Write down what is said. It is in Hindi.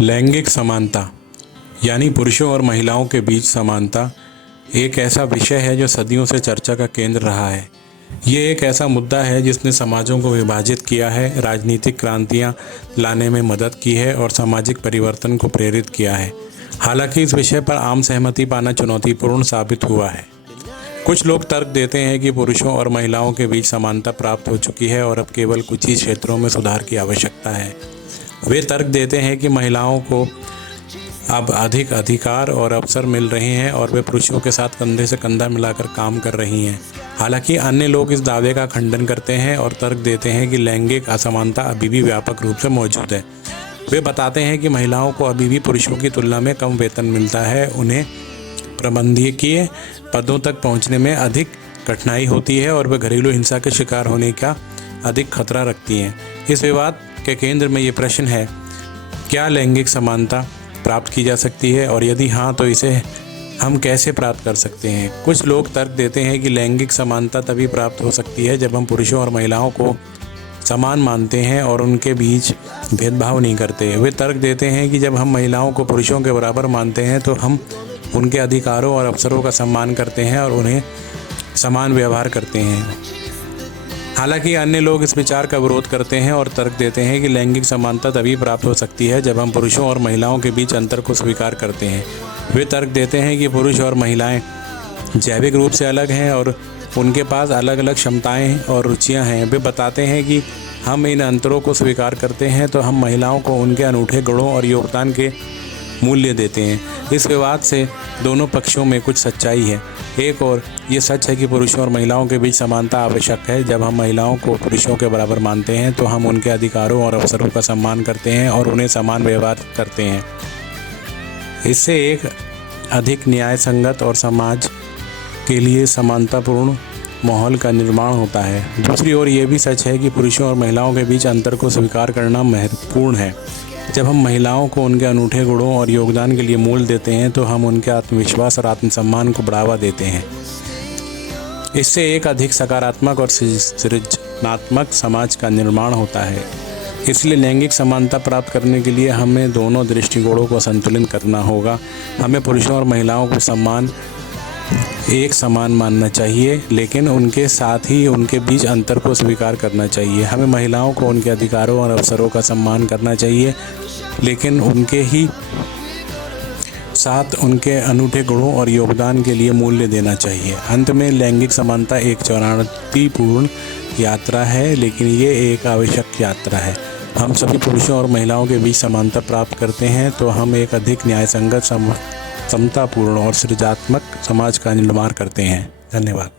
लैंगिक समानता यानी पुरुषों और महिलाओं के बीच समानता एक ऐसा विषय है जो सदियों से चर्चा का केंद्र रहा है। ये एक ऐसा मुद्दा है जिसने समाजों को विभाजित किया है, राजनीतिक क्रांतियां लाने में मदद की है और सामाजिक परिवर्तन को प्रेरित किया है। हालांकि इस विषय पर आम सहमति पाना चुनौतीपूर्ण साबित हुआ है। कुछ लोग तर्क देते हैं कि पुरुषों और महिलाओं के बीच समानता प्राप्त हो चुकी है और अब केवल कुछ ही क्षेत्रों में सुधार की आवश्यकता है। वे तर्क देते हैं कि महिलाओं को अब अधिक अधिकार और अवसर मिल रहे हैं और वे पुरुषों के साथ कंधे से कंधा मिलाकर काम कर रही हैं। हालांकि अन्य लोग इस दावे का खंडन करते हैं और तर्क देते हैं कि लैंगिक असमानता अभी भी व्यापक रूप से मौजूद है। वे बताते हैं कि महिलाओं को अभी भी पुरुषों की तुलना में कम वेतन मिलता है, उन्हें प्रबंधकीय पदों तक पहुंचने में अधिक कठिनाई होती है और वे घरेलू हिंसा के शिकार होने का अधिक खतरा रखती हैं। इस विवाद के केंद्र में ये प्रश्न है, क्या लैंगिक समानता प्राप्त की जा सकती है और यदि हाँ तो इसे हम कैसे प्राप्त कर सकते हैं। कुछ लोग तर्क देते हैं कि लैंगिक समानता तभी प्राप्त हो सकती है जब हम पुरुषों और महिलाओं को समान मानते हैं और उनके बीच भेदभाव नहीं करते। वे तर्क देते हैं कि जब हम महिलाओं को पुरुषों के बराबर मानते हैं तो हम उनके अधिकारों और अवसरों का सम्मान करते हैं और उन्हें समान व्यवहार करते हैं। हालांकि अन्य लोग इस विचार का विरोध करते हैं और तर्क देते हैं कि लैंगिक समानता तभी प्राप्त हो सकती है जब हम पुरुषों और महिलाओं के बीच अंतर को स्वीकार करते हैं। वे तर्क देते हैं कि पुरुष और महिलाएं जैविक रूप से अलग हैं और उनके पास अलग अलग क्षमताएं और रुचियां हैं। वे बताते हैं कि हम इन अंतरों को स्वीकार करते हैं तो हम महिलाओं को उनके अनूठे गुणों और योगदान के मूल्य देते हैं। इस विवाद से दोनों पक्षों में कुछ सच्चाई है। एक और ये सच है कि पुरुषों और महिलाओं के बीच समानता आवश्यक है। जब हम महिलाओं को पुरुषों के बराबर मानते हैं तो हम उनके अधिकारों और अवसरों का सम्मान करते हैं और उन्हें समान व्यवहार करते हैं। इससे एक अधिक न्याय संगत और समाज के लिए समानतापूर्ण माहौल का निर्माण होता है। दूसरी ओर ये भी सच है कि पुरुषों और महिलाओं के बीच अंतर को स्वीकार करना महत्वपूर्ण है। जब हम महिलाओं को उनके अनूठे गुणों और योगदान के लिए मूल्य देते हैं तो हम उनके आत्मविश्वास और आत्मसम्मान को बढ़ावा देते हैं। इससे एक अधिक सकारात्मक और सृजनात्मक समाज का निर्माण होता है। इसलिए लैंगिक समानता प्राप्त करने के लिए हमें दोनों दृष्टिकोणों को संतुलित करना होगा। हमें पुरुषों और महिलाओं को एक समान मानना चाहिए, लेकिन उनके साथ ही उनके बीच अंतर को स्वीकार करना चाहिए। हमें महिलाओं को उनके अधिकारों और अवसरों का सम्मान करना चाहिए, लेकिन उनके ही साथ उनके अनूठे गुणों और योगदान के लिए मूल्य देना चाहिए। अंत में लैंगिक समानता एक चुनौतीपूर्ण यात्रा है, लेकिन ये एक आवश्यक यात्रा है। हम सभी पुरुषों और महिलाओं के बीच समानता प्राप्त करते हैं तो हम एक अधिक न्यायसंगत, समतापूर्ण और सृजनात्मक समाज का निर्माण करते हैं। धन्यवाद।